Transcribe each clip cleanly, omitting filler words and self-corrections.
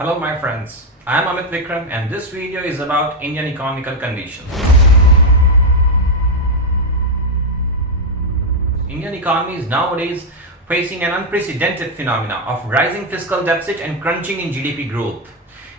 Hello my friends, I am Amit Vikram and this video is about Indian economical conditions. Indian economy is nowadays facing an unprecedented phenomena of rising fiscal deficit and crunching in GDP growth.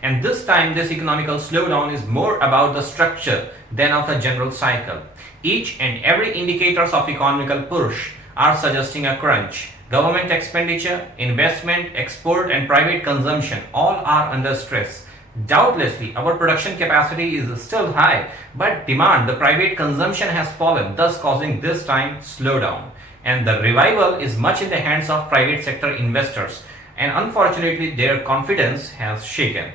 And this time this economical slowdown is more about the structure than of a general cycle. Each and every indicators of economical push are suggesting a crunch. Government expenditure, investment, export and private consumption all are under stress. Doubtlessly, our production capacity is still high, but demand, the private consumption has fallen, thus causing this time slowdown. And the revival is much in the hands of private sector investors, and unfortunately their confidence has shaken.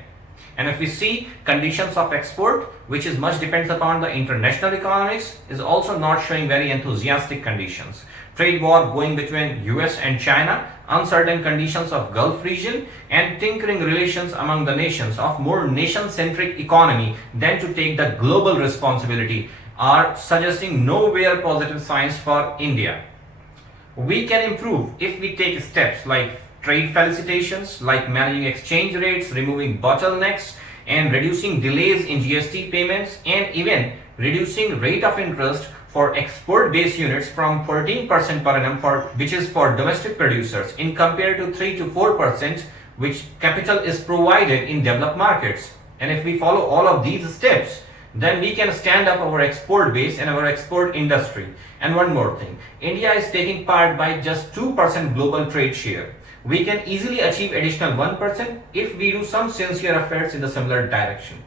And if we see conditions of export, which is much depends upon the international economics, is also not showing very enthusiastic conditions. Trade war going between US and China, uncertain conditions of Gulf region, and tinkering relations among the nations of more nation-centric economy than to take the global responsibility are suggesting nowhere positive signs for India. We can improve if we take steps like trade felicitations, like managing exchange rates, removing bottlenecks, and reducing delays in GST payments, and even reducing rate of interest for export-based units from 14% per annum, which is for domestic producers, in compared to 3 to 4%, which capital is provided in developed markets. And if we follow all of these steps, then we can stand up our export base and our export industry. And one more thing, India is taking part by just 2% global trade share. We can easily achieve additional 1% if we do some sincere efforts in the similar direction.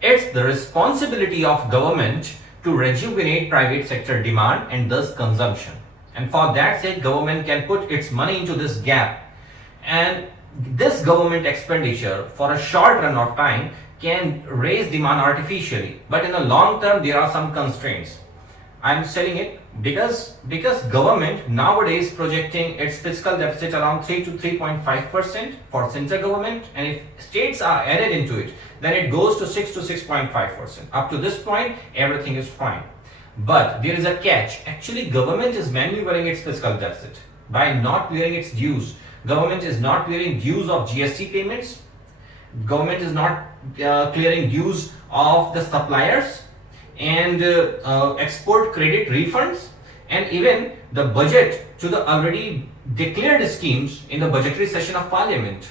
It's the responsibility of government to rejuvenate private sector demand and thus consumption. And for that sake, government can put its money into this gap. And this government expenditure for a short run of time can raise demand artificially. But in the long term, there are some constraints. I'm saying it because government nowadays projecting its fiscal deficit around 3 to 3.5% for central government, and if states are added into it, then it goes to 6 to 6.5%. Up to this point, everything is fine. But there is a catch. Actually, government is maneuvering its fiscal deficit by not clearing its dues. Government is not clearing dues of GST payments. Government is not clearing dues of the suppliers and export credit refunds, and even the budget to the already declared schemes in the budgetary session of parliament.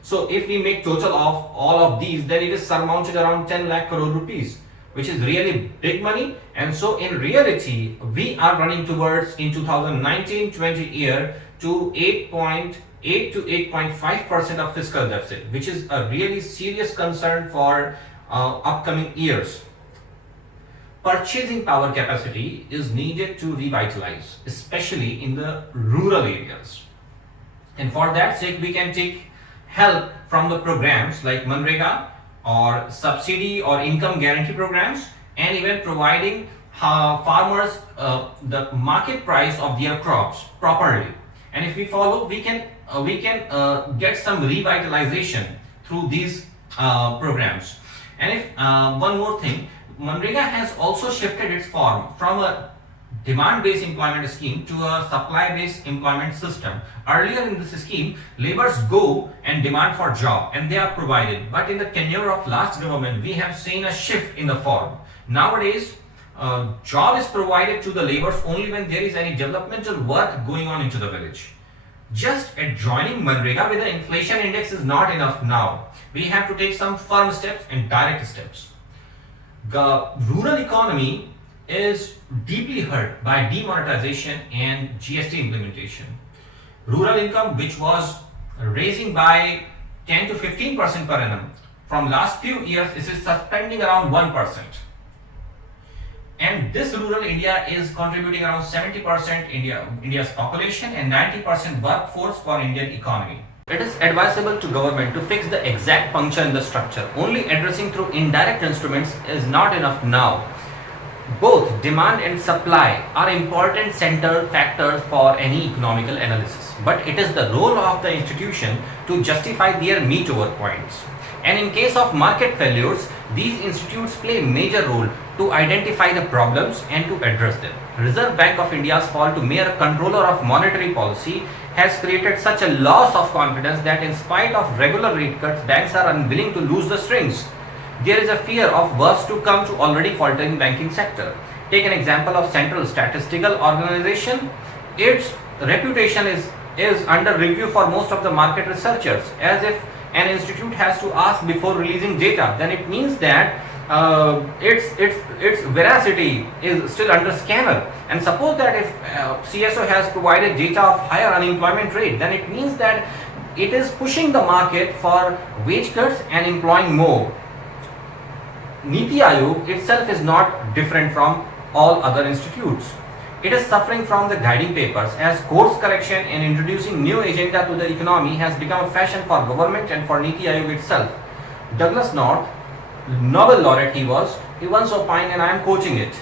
So if we make total of all of these, then it is surmounted around 10 lakh crore rupees, which is really big money. And so in reality, we are running towards in 2019-20 year to 8.8 to 8.5% of fiscal deficit, which is a really serious concern for upcoming years. Purchasing power capacity is needed to revitalize, especially in the rural areas. And for that sake, we can take help from the programs like Manrega or subsidy or income guarantee programs, and even providing farmers the market price of their crops properly. And if we follow, we can get some revitalization through these programs. And if one more thing, Manrega has also shifted its form from a demand-based employment scheme to a supply-based employment system. Earlier in this scheme, laborers go and demand for job and they are provided. But in the tenure of last government, we have seen a shift in the form. Nowadays, job is provided to the laborers only when there is any developmental work going on into the village. Just adjoining Manrega with the inflation index is not enough now. We have to take some firm steps and direct steps. The rural economy is deeply hurt by demonetization and GST implementation. Rural income, which was raising by 10 to 15% per annum, from last few years is suspending around 1%. And this rural India is contributing around 70% India's population and 90% workforce for Indian economy. It is advisable to government to fix the exact puncture in the structure. Only addressing through indirect instruments is not enough now. Both demand and supply are important center factors for any economical analysis, but it is the role of the institution to justify their meet over points. And in case of market failures, these institutes play a major role to identify the problems and to address them. Reserve Bank of India's fall to mere controller of monetary policy has created such a loss of confidence that in spite of regular rate cuts, banks are unwilling to lose the strings. There is a fear of worse to come to already faltering banking sector. Take an example of Central Statistical Organization. Its reputation is under review for most of the market researchers. As if an institute has to ask before releasing data, then it means that its veracity is still under scanner. And suppose that if CSO has provided data of higher unemployment rate, then it means that it is pushing the market for wage cuts and employing more. Niti Aayog itself is not different from all other institutes. It is suffering from the guiding papers as course correction and introducing new agenda to the economy has become a fashion for government and for Niti Aayog itself. Douglas North, Nobel laureate he once opined, and I am quoting it: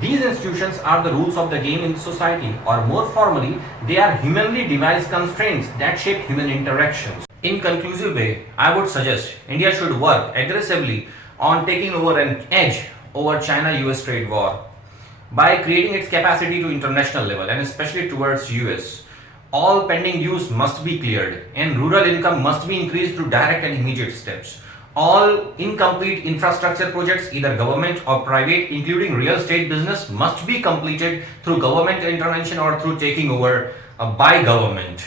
"These institutions are the rules of the game in society, or more formally, they are humanly devised constraints that shape human interactions." In conclusive way, I would suggest India should work aggressively on taking over an edge over China-US trade war by creating its capacity to international level and especially towards US. All pending dues must be cleared and rural income must be increased through direct and immediate steps. All incomplete infrastructure projects, either government or private, including real estate business, must be completed through government intervention or through taking over by government.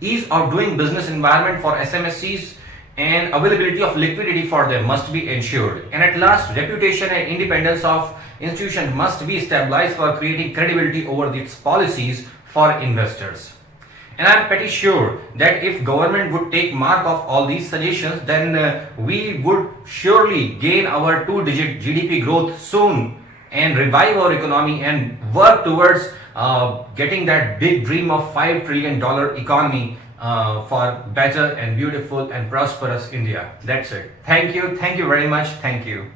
Ease of doing business environment for SMSCs and availability of liquidity for them must be ensured. And at last, reputation and independence of institution must be stabilized for creating credibility over its policies for investors. And I am pretty sure that if government would take mark of all these suggestions, then we would surely gain our two-digit GDP growth soon and revive our economy and work towards getting that big dream of $5 trillion economy for better and beautiful and prosperous India. That's it. Thank you very much. Thank you.